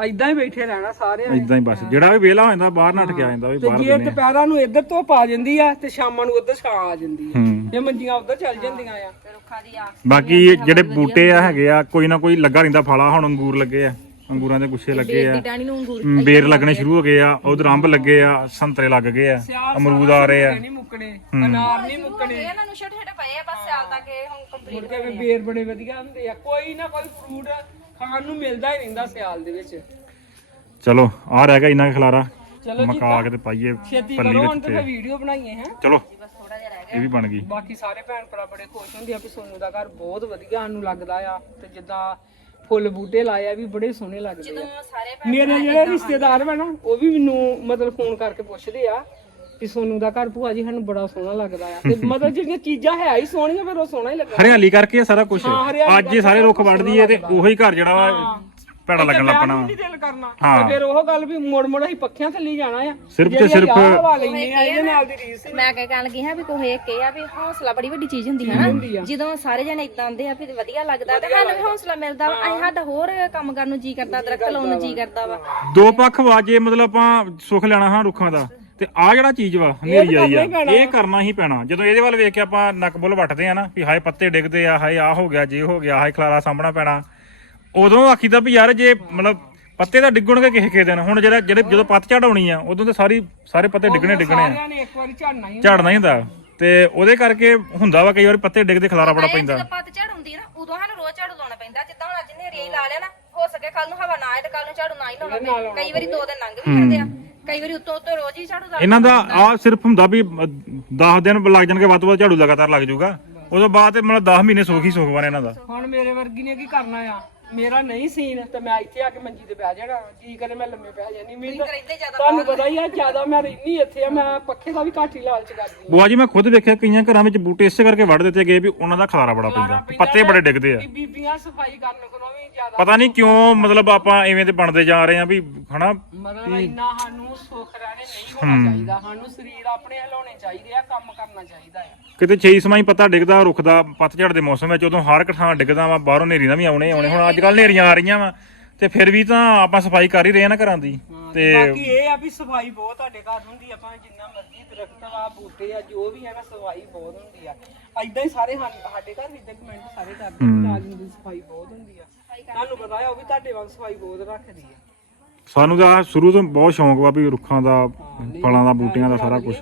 ਐਦਾਂ ਹੀ ਬੈਠੇ ਰਹਿਣਾ ਸਾਰੇ ਇਦਾਂ ਹੀ ਬਸ। ਜਿਹੜਾ ਵੀ ਵਿਹਲਾ ਹੋ ਜਾਂਦਾ ਬਾਹਰ ਨੱਠ ਕੇ ਆ ਜਾਂਦਾ ਉਹ ਵੀ ਤੇ ਬਾਹਰ ਜੇ ਆ। ਦੁਪਹਿਰਾਂ ਨੂੰ ਇੱਧਰ ਧੁੱਪ ਆ ਜਾਂਦੀ ਆ ਤੇ ਸ਼ਾਮਾਂ ਨੂੰ ਉੱਧਰ ਛਾਂ ਆ ਜਾਂਦੀ ਆ। ਹੂੰ। ਇਹ ਮੰਜੀਆਂ ਉੱਧਰ ਚੱਲ ਜਾਂਦੀਆਂ ਆ। ਤੇ ਰੁੱਖਾਂ ਦੀ ਆਸ ਬਾਕੀ ਜਿਹੜੇ ਬੂਟੇ ਆ ਹੈਗੇ ਆ ਕੋਈ ਨਾ ਕੋਈ ਲੱਗਾ ਰਹਿੰਦਾ ਫਲਾ ਹੁਣ ਅੰਗੂਰ ਲੱਗੇ ਆ। ਅੰਗੂਰਾਂ ਦੇ ਗੁੱਛੇ ਲੱਗੇ ਆ। ਦੀ ਡਾਣੀ ਨੂੰ ਅੰਗੂਰ ਮ, ਬੇਰ ਲੱਗਣੇ ਸ਼ੁਰੂ ਹੋ ਗਏ ਆ ਉਧਰ ਅੰਬ ਲੱਗੇ ਆ ਸੰਤਰੇ ਲੱਗ ਗਏ ਆ ਅਮਰੂਦ ਆ ਰਹੇ ਆ। ਨਹੀਂ ਮੁੱਕਣੇ ਅਨਾਰ ਨਹੀਂ ਮੁੱਕਣੇ। ਇਹਨਾਂ ਨੂੰ ਛੋਟੇ ਛੋਟੇ ਪਏ ਆ ਬਸ ਸਾਲ ਤੱਕ ਇਹ ਹੁਣ ਕੰਪਲੀਟ ਮੁੜ ਕੇ ਵੀ ਬੇਰ ਬੜੇ ਵਧੀਆ ਹੁੰਦੇ ਆ। ਕੋਈ ਨਾ ਕੋਈ ਫਰੂਟ ਖਾਣ ਨੂੰ ਮਿਲਦਾ ਹੀ ਰਹਿੰਦਾ ਸਿਆਲ ਦੇ ਵਿੱਚ। ਚਲੋ ਆ ਰਹਿ ਗਿਆ ਇੰਨਾ ਖਲਾਰਾ। ਚਲੋ ਮਕਾ ਕੇ ਤੇ ਪਾਈਏ ਪੱਲੀ ਹੁਣ ਤੇ ਉੱਤੇ। ਫਿਰ ਵੀਡੀਓ ਬਣਾਈਏ ਹੈ। ਚਲੋ ਥੋੜਾ ਜਿਹਾ ਰਹਿ ਇਹ ਵੀ ਬਣ ਗਈ। ਬਾਕੀ ਸਾਰੇ ਭੈਣ ਭਰਾ ਬੜੇ ਖੁਸ਼ ਹੁੰਦੇ ਆ ਵੀ ਸੋਨੂ ਦਾ ਘਰ ਬਹੁਤ ਵਧੀਆ ਸਾਨੂੰ ਲੱਗਦਾ ਆ। ਤੇ ਜਿੱਦਾਂ ਫੁੱਲ ਬੂਟੇ ਲਾਏ ਆ ਵੀ ਬੜੇ ਸੋਹਣੇ ਲੱਗਦੇ ਆ। ਸਾਰੇ ਮੇਰੇ ਜਿਹੜੇ ਰਿਸ਼ਤੇਦਾਰ ਵਾ ਨਾ ਉਹ ਵੀ ਮੈਨੂੰ ਮਤਲਬ ਫੋਨ ਕਰਕੇ ਪੁੱਛਦੇ ਆ ਕਿ ਸੋਨੂ ਦਾ ਘਰ ਭੂਆ ਜੀ ਸਾਨੂੰ ਬੜਾ ਸੋਹਣਾ ਲੱਗਦਾ ਆ। ਤੇ ਮਤਲਬ ਜਿਹੜੀਆਂ ਚੀਜ਼ਾਂ ਹੈ ਹੀ ਸੋਹਣੀਆਂ ਫਿਰ ਉਹ ਸੋਹਣਾ ਹੀ ਲੱਗਾ ਹਰਿਆਲੀ ਕਰਕੇ ਇਹ ਸਾਰਾ ਕੁਝ ਹਰਿਆਲੀ ਅੱਜ ਇਹ ਸਾਰੇ ਰੁੱਖ ਵੱਢ ਦਈਏ ਤੇ ਉਹੀ ਘਰ ਜਿਹੜਾ ਵਾ ਭੈੜਾ ਲੱਗਣ ਨਹੀਂ ਦਿਲ ਕਰਨਾ। ਤੇ ਫਿਰ ਉਹ ਗੱਲ ਵੀ ਮੋੜ ਮੋੜ ਅਸੀਂ ਪੱਖਿਆਂ ਥੱਲੇ ਜਾਣਾ ਆ। ਸਿਰਫ ਤੇ ਸਿਰਫ ਆਹ ਹਵਾ ਲੈਣੀ ਆ ਇਹਦੇ ਨਾਲ ਦੀ ਰੀਸ ਮੈਂ ਕਹਿ ਕਹਿਣ ਲੱਗੀ ਹਾਂ ਵੀ ਕੋਈ ਇਹ ਆ ਵੀ ਹੌਸਲਾ ਬੜੀ ਵੱਡੀ ਚੀਜ਼ ਹੁੰਦੀ ਹੈ ਨਾ। ਜਦੋਂ ਸਾਰੇ ਜਣੇ ਇਦਾਂ ਆਂਦੇ ਆ ਵੀ ਵਧੀਆ ਲੱਗਦਾ ਤੇ ਸਾਨੂੰ ਵੀ ਹੌਸਲਾ ਮਿਲਦਾ ਵਾ। ਅਸੀਂ ਸਾਡਾ ਹੋਰ ਕੰਮ ਕਰਨ ਨੂੰ ਜੀ ਕਰਦਾ ਦਰਖਤ ਲਾਉਣ ਨੂੰ ਜੀ ਕਰਦਾ ਵਾ। ਦੋ ਪੱਖ ਵਾਜੇ ਮਤਲਬ ਆਪਾਂ ਸੁੱਖ ਲੈਣਾ ਹਾਂ ਰੁੱਖਾਂ ਦਾ ਤੇ ਆ ਜਿਹੜਾ ਚੀਜ਼ ਵਾ ਹਨੇਰੀ ਆਈ ਆ ਇਹ ਕਰਨਾ ਹੀ ਪੈਣਾ। ਜਦੋਂ ਇਹਦੇ ਵੱਲ ਵੇਖ ਕੇ ਆਪਾਂ ਨੱਕ ਬੁੱਲ ਵੱਟਦੇ ਆ ਨਾ ਵੀ ਹਾਏ ਪੱਤੇ ਡਿੱਗਦੇ ਆ ਹਾਏ ਆ ਹੋ ਗਿਆ ਜੇ ਹੋ ਗਿਆ ਹਾਏ ਖਲਾਰਾ ਸਾਹਮਣਾ ਪੈਣਾ। ਉਦੋਂ ਆਖੀਦਾ ਵੀ ਯਾਰ ਜੇ ਮਤਲਬ ਪੱਤੇ ਤਾਂ ਡਿੱਗਣਗੇ ਕਿਸੇ ਕਿਸੇ ਦਿਨ। ਹੁਣ ਜਿਹੜਾ ਜਿਹੜੇ ਜਦੋਂ ਪੱਤ ਝੜਾਉਣੀ ਆ ਉਦੋਂ ਤੇ ਸਾਰੀ ਸਾਰੇ ਪੱਤੇ ਡਿੱਗਣੇ ਡਿੱਗਣੇ ਆ। ਸਾਰਿਆਂ ਨੇ ਇੱਕ ਵਾਰੀ ਝੜਨਾ ਹੀ ਝੜਨਾ ਹੀ ਹੁੰਦਾ। ਤੇ ਉਹਦੇ ਕਰਕੇ ਹੁੰਦਾ ਵਾ ਕਈ ਵਾਰ ਪੱਤੇ ਡਿੱਗਦੇ ਖਲਾਰਾ ਬੜਾ ਪੈਂਦਾ। ਜਦੋਂ ਪੱਤ ਝੜ ਹੁੰਦੀ ਨਾ ਉਦੋਂ ਸਾਨੂੰ ਰੋਜ਼ ਝਾੜੂ ਲਾਉਣਾ ਪੈਂਦਾ। ਜਿੱਦਾਂ ਹੁਣ ਅੱਜ ਨੇਰੀ ਲਾ ਲਿਆ ਨਾ ਹੋ ਸਕੇ ਕੱਲ ਨੂੰ ਹਵਾ ਨਾ ਆਏ ਤੇ ਕੱਲ ਨੂੰ ਝਾੜੂ ਨਾ ਹੀ ਲਾਉਣਾ ਪਏ ਕਈ ਵਾਰੀ ਦੋ ਦਿਨ ਲੰਘ ਵੀ ਜਾਂਦੇ ਆ। ਕਈ ਵਾਰੀ ਉੱਤੋਂ ਉੱਤੋਂ ਰੋਜ਼ ਹੀ ਝਾੜੂ ਲਾ ਇਹਨਾਂ ਦਾ ਆ ਸਿਰਫ ਹੁੰਦਾ ਵੀ 10 ਦਿਨ ਲੱਗ ਜਾਣਗੇ ਵੱਧ ਤੋਂ ਵੱਧ ਝਾੜੂ ਲਗਾਤਾਰ ਲੱਗ ਜਾਊਗਾ। ਉਦੋਂ ਬਾਅਦ ਤੇ ਮਤਲਬ 10 ਮਹੀਨੇ ਸੁੱਖ ਹੀ ਸੁੱਖ ਬਣ ਇਹਨਾਂ ਦਾ। ਹੁਣ ਮੇਰੇ ਵਰਗੀ ਨੇ ਕੀ ਕਰਨਾ ਆ? ਮੇਰਾ ਨਹੀਂ ਸੀਨ ਤੇ ਮੈਂ ਇੱਥੇ ਆ ਕੇ ਮੰਜੀ ਤੇ ਬਹਿ ਜਾਣਾ। ਜੀ ਕਰੇ ਮੈਂ ਲੰਮੇ ਪੈ ਜਾਣੀ ਤਾਂ- ਜ਼ਿਆਦਾ ਤੁਹਾਨੂੰ ਪਤਾ ਹੀ ਆ ਜ਼ਿਆਦਾ ਮੈਂ ਰਹਿਨੀ ਇੱਥੇ ਆ ਮੈਂ ਪੱਖੇ ਦਾ ਵੀ ਘੱਟ ਹੀ ਲਾਲਚ ਕਰਦੀ ਬੁਆ ਜੀ ਮੈਂ ਖੁਦ ਵੇਖਿਆ ਕਈਆਂ ਘਰਾਂ ਵਿੱਚ ਬੂਟੇ ਇਸੇ ਕਰਕੇ ਵੱਢ ਦਿੱਤੇ ਗਏ ਵੀ ਉਹਨਾਂ ਦਾ ਖਲਾਰਾ ਬੜਾ ਪੈਂਦਾ ਪੱਤੇ ਬੜੇ ਡਿੱਗਦੇ ਆ। ਆ ਬੀਬੀਆਂ ਸਫ਼ਾਈ ਕਰਨ ਕੋਲੋਂ ਵੀ ਜ਼ਿਆਦਾ ਪਤਾ ਨਹੀਂ ਕਿਉਂ ਮਤਲਬ ਆਪਾਂ ਐਵੇਂ ਤੇ ਬਣਦੇ ਜਾ ਰਹੇ ਆ ਵੀ ਹਨਾ? ਮਤਲਬ ਇੰਨਾ ਸਾਨੂੰ ਸੁੱਖ ਰਹਿਣੇ ਨਹੀਂ ਹੋਣਾ ਚਾਹੀਦਾ ਸਾਨੂੰ ਸਰੀਰ ਆਪਣੇ ਹਿਲਾਉਣੇ ਚਾਹੀਦੇ ਆ ਕੰਮ ਕਰਨਾ ਚਾਹੀਦਾ ਆ। ਕਿਤੇ ਛੇ ਸਮਾਈ ਪੱਤਾ ਡਿੱਗਦਾ ਰੁੱਖ ਦਾ ਪੱਤਝੜ ਦੇ ਮੌਸਮ ਵਿੱਚ ਉਦੋਂ ਹਰ ਥਾਂ ਡਿੱਗਦਾ ਵਾ ਬਾਹਰੋਂ ਨੇਰੀ ਦਾ ਵੀ ਆਉਣੇ ਆਉਣੇ ਹੁਣ ਅੱਜ ਕੱਲ ਨੇਰੀਆਂ ਆ ਰਹੀਆਂ ਵਾ ਤੇ ਫਿਰ ਵੀ ਤਾਂ ਆਪਾਂ ਸਫ਼ਾਈ ਕਰ ਹੀ ਰਹੇ ਆ ਨਾ ਘਰਾਂ ਦੀ ਤੇ ਬਾਕੀ ਇਹ ਆ ਵੀ ਸਫ਼ਾਈ ਬਹੁਤ ਤੁਹਾਡੇ ਘਰ ਹੁੰਦੀ ਆ ਭਾਵੇਂ ਜਿੰਨਾ ਮਰਜ਼ੀ ਦਰਖਤ ਆ ਬੂਟੇ ਆ ਜੋ ਵੀ ਹੈ ਨਾ ਸਫ਼ਾਈ ਬਹੁਤ ਹੁੰਦੀ ਆ। ਐਦਾਂ ਹੀ ਸਾਰੇ ਸਾਡੇ ਘਰ ਵੀ ਇਦਾਂ ਕਮੈਂਟ ਸਾਰੇ ਕਰਦੇ ਨੇ ਰਾਜਨ ਦੀ ਸਫ਼ਾਈ ਬਹੁਤ ਹੁੰਦੀ ਆ। ਤੁਹਾਨੂੰ ਪਤਾ ਹੈ ਉਹ ਵੀ ਤੁਹਾਡੇ ਵਾਂਗ ਸਫ਼ਾਈ ਬਹੁਤ ਰੱਖਦੀ ਆ। ਸਾਨੂੰ ਤਾਂ ਸ਼ੁਰੂ ਤੋਂ ਬਹੁਤ ਸ਼ੌਂਕ ਵਾ ਵੀ ਰੁੱਖਾਂ ਦਾ ਫਲਾਂ ਦਾ ਬੂਟਿਆਂ ਦਾ ਸਾਰਾ ਕੁਝ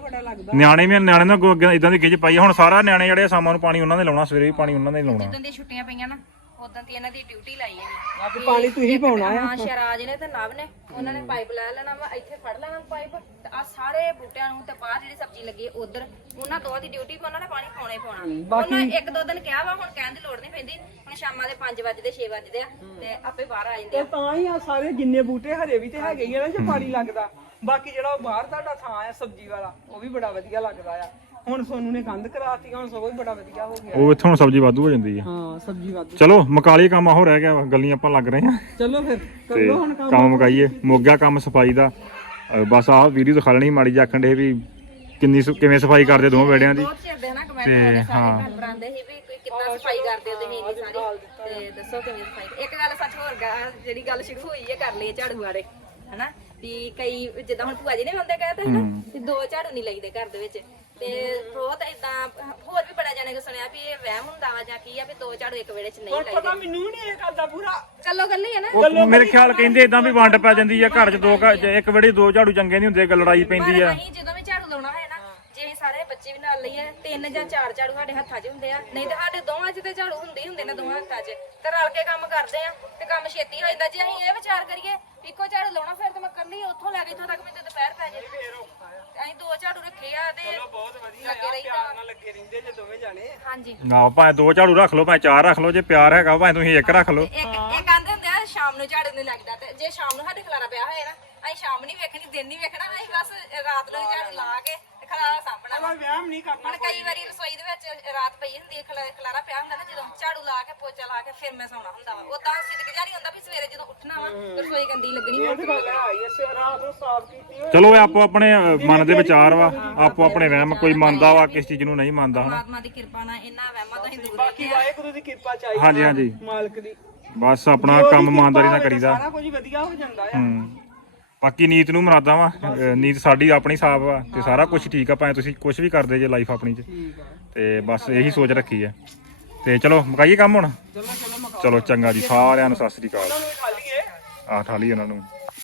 ਨਿਆਣੇ ਵੀ ਨਿਆਣੇ ਨੂੰ ਇਦਾਂ ਦੀ ਗਿੱਜ ਪਾਈ ਆ। ਹੁਣ ਸਾਰਾ ਨਿਆਣੇ ਜਿਹੜੇ ਆ ਸ਼ਾਮਾਂ ਨੂੰ ਪਾਣੀ ਉਹਨਾਂ ਨੇ ਲਾਉਣਾ ਸਵੇਰੇ ਵੀ ਪਾਣੀ ਉਹਨਾਂ ਨੇ ਹੀ ਲਾਉਣਾ। ਜਿੱਦਾਂ ਦੀਆਂ ਛੁੱਟੀਆਂ ਪਈਆਂ ਨਾ ਉਦੋਂ ਦੀ ਇਹਨਾਂ ਦੀ ਡਿਊਟੀ ਲਾਈ ਹੈ ਆ ਵੀ ਪਾਣੀ ਤੁਸੀਂ ਪਾਉਣਾ ਆ ਹਾਂ। ਸ਼ਰਾਜ ਨੇ ਤੇ ਨਵ ਨੇ। ਉਹਨਾਂ ਨੇ ਪਾਈਪ ਲੈ ਲੈਣਾ ਵਾ ਇੱਥੇ ਫੜ ਲੈਣਾ ਪਾਈਪ। ਤੇ ਆ ਸਾਰੇ ਬੂਟਿਆਂ ਨੂੰ ਤੇ ਬਾਹਰ ਜਿਹੜੀ ਸਬਜ਼ੀ ਲੱਗੀ ਉਧਰ। ਉਹਨਾਂ ਦੋਵਾਂ ਦੀ ਡਿਊਟੀ ਉਹਨਾਂ ਨੇ ਪਾਣੀ ਪਾਉਣਾ ਹੀ ਪਾਉਣਾ। ਉਹਨਾਂ ਇੱਕ ਦੋ ਦਿਨ ਕਿਹਾ ਵਾ ਹੁਣ ਕਹਿਣ ਦੀ ਲੋੜ ਨਹੀਂ ਪੈਂਦੀ। ਹੁਣ ਸ਼ਾਮਾਂ ਦੇ 5 ਵਜੇ 6 ਵਜੇ ਆ ਤੇ ਆਪੇ ਬਾਹਰ ਆ ਜਾਂਦੇ ਤੇ ਆ। ਤਾਂ ਹੀ ਆ ਸਾਰੇ ਜਿੰਨੇ ਬੂਟੇ ਹਰੇ ਵੀ ਤੇ ਹੈਗੇ ਹੀ ਆ ਨਾ ਜੇ ਪਾਣੀ ਲੱਗਦਾ। ਬਾਕੀ ਜਿਹੜਾ ਉਹ ਬਾਹਰ ਤੁਹਾਡਾ ਥਾਂ ਆ ਸਬਜ਼ੀ ਵਾਲਾ ਉਹ ਵੀ ਬੜਾ ਵਧੀਆ ਲੱਗਦਾ ਆ। ਹੁਣ ਸੋਨੂ ਨੇ ਕੰਧ ਕਰਾਤੀ ਹੁਣ ਸਗੋਂ ਹੀ ਬੜਾ ਵਧੀਆ ਹੋ ਗਿਆ। ਉਹ ਇੱਥੋਂ ਹੁਣ ਸਬਜ਼ੀ ਵਾਧੂ ਹੋ ਜਾਂਦੀ ਆ। ਹਾਂ ਸਬਜ਼ੀ ਵੱਧ। ਚਲੋ ਮਕਾਲੀ ਕੰਮ ਆਹੋ ਰਹਿ ਗਿਆ ਵਾ, ਗੱਲੀਆਂ ਆਪਾਂ ਲੱਗ ਰਹੇ ਆ। ਚਲੋ ਫਿਰ ਕਰ ਤੇ ਲਓ ਹੁਣ ਕੰਮ। ਕੰਮ ਮੁਕਾਈਏ ਮੁੱਕ ਗਿਆ ਕੰਮ ਸਫ਼ਾਈ ਦਾ। ਅਹ ਬਸ ਆਹ ਵੀਡੀਓ ਦਿਖਾ ਲੈਣੀ ਮਾੜੀ ਜਿਹੀ ਆਖਣ ਦੇ ਵੀ ਕਿੰਨੀ ਸ- ਕਿਵੇਂ ਸਫ਼ਾਈ ਕਰਦੇ ਦੋਵੇਂ ਬੇੜਿਆਂ ਦੀ। ਬਹੁਤ ਚਿਰਦੇ ਨਾ ਕਮੈਂਟ ਕਰਦੇ ਸਾਰੇ ਭੈਣ ਭਰਾਂਦੇ ਸੀ ਵੀ ਕੋਈ ਕਿੰਨਾ ਸਫ਼ਾਈ ਕਰਦੇ ਹੋ ਤੁਸੀਂ ਇੰਨੀ ਸਾਰੀ। ਤੇ ਦੱਸੋ ਕਿਵੇਂ ਸਫ਼ਾਈ। ਇੱਕ ਗੱਲ ਸੱਚ ਹੋਰ ਗਾ ਜਿਹੜੀ ਗੱਲ ਸ਼ੁਰੂ ਹੋਈ ਹੈ ਕਰ ਲਈ ਝਾੜੂ ਵਾਲੇ ਹਨਾ? ਵੀ ਕਈ ਜਿੱਦਾਂ ਹੁਣ ਭੂਆ ਜੀ ਨੇ ਹੁੰਦੇ ਕਹਿੰਦੇ ਹਨਾ? ਵੀ ਦੋ ਝਾੜੂ ਨਹੀਂ ਲਈਦੇ ਘਰ ਦੇ ਵਿੱਚ। ਤੇ ਬਹੁਤ ਇਦਾਂ ਹੋਰ ਵੀ ਬੜਾ ਜਾਣੇ ਕੋ ਸੁਣਿਆ ਵੀ ਇਹ ਵਹਿਮ ਹੁੰਦਾ ਵਾ ਜਾਂ ਕੀ ਆ ਵੀ ਦੋ ਝਾੜੂ ਇੱਕ ਵੇੜੇ 'ਚ ਨਹੀਂ ਲਾਈਦੇ ਪਤਾ ਮੈਨੂੰ ਨਹੀਂ ਇਹ ਗੱਲ ਦਾ ਪੂਰਾ। ਕੱਲੋ ਕੱਲੀ ਹੈ ਨਾ। ਉਹ ਮੇਰੇ ਖਿਆਲ ਕਹਿੰਦੇ ਇਦਾਂ ਵੀ ਵੰਡ ਪੈ ਜਾਂਦੀ ਆ ਘਰ 'ਚ ਦੋ ਘਰ 'ਚ ਇੱਕ ਵੇੜੇ ਦੋ ਝਾੜੂ ਚੰਗੇ ਨਹੀਂ ਹੁੰਦੇ ਇੱਕ ਲੜਾਈ ਪੈਂਦੀ ਪਰ ਆ। ਅਸੀਂ ਜਦੋਂ ਵੀ ਝਾੜੂ ਲਾਉਣਾ ਹੋਏ ਨਾ ਜੇ ਅਸੀਂ ਸਾਰੇ ਬੱਚੇ ਵੀ ਨਾਲ ਲਈਏ ਤਿੰਨ ਜਾਂ ਚਾਰ ਝਾੜੂ ਸਾਡੇ ਹੱਥਾਂ 'ਚ ਹੁੰਦੇ ਆ। ਨਹੀਂ ਤੇ ਸਾਡੇ ਦੋਵਾਂ 'ਚ ਤੇ ਝਾੜੂ ਹੁੰਦੇ ਹੀ ਹੁੰਦੇ ਨੇ ਦੋਵਾਂ ਹੱਥਾਂ 'ਚ। ਤੇ ਰਲ ਕੇ ਕੰਮ ਕਰਦੇ ਆ ਤੇ ਕੰਮ ਛੇਤੀ ਹੋ ਜਾਂਦਾ। ਜੇ ਅਸੀਂ ਇਹ ਵਿਚਾਰ ਕਰੀਏ ਇੱਕੋ ਝਾੜੂ ਲਾਉਣਾ ਫਿਰ ਤਾਂ ਮੈਂ ਕੱਲੀ ਉੱਥੋਂ ਲੈ ਕੇ ਇੱਥੋਂ ਤੱਕ ਤੇ ਦੁਪਹਿਰ ਪੈ ਜੇ। ਰੱਖੇ ਆ ਤੇ ਬਹੁਤ ਵਧੀਆ ਲੱਗੇ ਆ ਰਹੀਦਾ। ਪਿਆਰ ਨਾਲ ਲੱਗੇ ਰਹਿੰਦੇ ਜੇ ਦੋਵੇਂ ਜਾਣੇ। ਹਾਂਜੀ। ਨਾ ਭਾਵੇਂ ਦੋ ਝਾੜੂ ਰੱਖ ਲਓ ਭਾਵੇਂ ਚਾਰ ਰੱਖ ਲਓ ਜੇ ਪਿਆਰ ਹੈਗਾ ਭਾਵੇਂ ਤੁਸੀਂ ਇੱਕ ਰੱਖ ਲਓ। ਇੱਕ ਇੱਕ ਆਂਦੇ ਹੁੰਦੇ ਆ ਸ਼ਾਮ ਨੂੰ ਝਾੜੂ ਨਹੀਂ ਲੱਗਦਾ ਤੇ ਜੇ ਸ਼ਾਮ ਨੂੰ ਸਾਡੇ ਖਲਾਰਾ ਪਿਆ ਹੋਏ ਨਾ ਅਸੀਂ ਸ਼ਾਮ ਨਹੀਂ ਵੇਖਣੀ ਦਿਨ ਨਹੀਂ ਵੇਖਣਾ ਅਸੀਂ ਬਸ ਰਾਤ ਨੂੰ ਝਾੜੂ ਲਾ ਕੇ ਖਲਾਰਾ ਸਾਂਭਣਾ। ਚਲੋ ਵਹਿਮ ਨਹੀਂ ਕਰਨਾ ਹੁਣ ਕਈ ਵਾਰੀ ਰਸੋਈ ਦੇ ਵਿੱਚ ਰਾਤ ਪਈ ਹੁੰਦੀ ਹੈ ਖਲਾ- ਖਲਾਰਾ ਪਿਆ ਹੁੰਦਾ ਨਾ ਜਦੋਂ ਝਾੜੂ ਲਾ ਕੇ ਪੋਚਾ ਲਾ ਕੇ ਫਿਰ ਮੈਂ ਸੌਣਾ ਹੁੰਦਾ ਵਾ। ਉਦਾਂ ਸਿੱਧਕ ਜਾ ਨਹੀਂ ਹੁੰਦਾ ਵੀ ਸਵੇਰੇ ਜਦੋਂ ਉੱਠਣਾ ਵਾ ਤੇ ਰਸੋਈ ਗੰਦੀ ਲੱਗਣੀ ਇਹ ਤਾਂ ਗੱਲ ਹੈ ਇਸ ਰਾਤ ਨੂੰ ਸਾਫ਼ ਕੀਤੀ ਹੋਈ ਚਲੋ ਇਹ ਆਪੋ ਆਪਣੇ ਅ, ਮਨ ਦੇ ਵਿਚਾਰ ਵਾ ਆਪੋ ਆਪਣੇ ਵਹਿਮ ਕੋਈ ਮੰਨਦਾ ਵਾ ਕਿਸ ਚੀਜ਼ ਨੂੰ ਨਹੀਂ ਮੰਨਦਾ ਹਨਾ? ਪਰਮਾਤਮਾ ਦੀ ਕਿਰਪਾ ਨਾਲ ਇਹਨਾਂ ਵਹਿਮਾਂ ਤੋਂ ਹੀ ਦੂਰ ਬਾਕੀ ਵਾਹਿਗੁਰੂ ਦੀ ਕਿਰਪਾ ਚਾਹੀਦੀ ਹਾਂਜੀ ਹਾਂਜੀ। ਮਾਲਕ ਦੀ। ਬਸ ਆਪਣਾ ਕੰਮ ਇਮਾਨਦਾਰੀ ਨਾਲ ਕਰੀਦਾ। ਸਾਰਾ ਕੁਝ ਵਧੀਆ ਹੋ ਜਾਂਦਾ ਆ। ਹੂੰ। ਬਾਕੀ ਨੀਤ ਨੂੰ ਮਰਾਦਾ ਵਾ ਨੀਤ ਸਾਡੀ ਆਪਣੀ ਸਾਫ਼ ਆ ਤੇ ਸਾਰਾ ਕੁਝ ਠੀਕ ਆ ਭਾਵੇਂ ਤੁਸੀਂ ਕੁਝ ਵੀ ਕਰਦੇ ਜੇ ਲਾਈਫ ਆਪਣੀ ਚ। ਤੇ ਬਸ ਇਹੀ ਸੋਚ ਰੱਖੀ ਹੈ ਤੇ ਚਲੋ ਮੁਕਾਈਏ ਕੰਮ ਹੁਣ? ਚਲੋ ਚੰਗਾ ਜੀ ਸਾਰਿਆਂ ਨੂੰ ਸਤਿ ਸ੍ਰੀ ਅਕਾਲ। ਆ ਠਾਲੀ ਉਹਨਾਂ ਨੂੰ।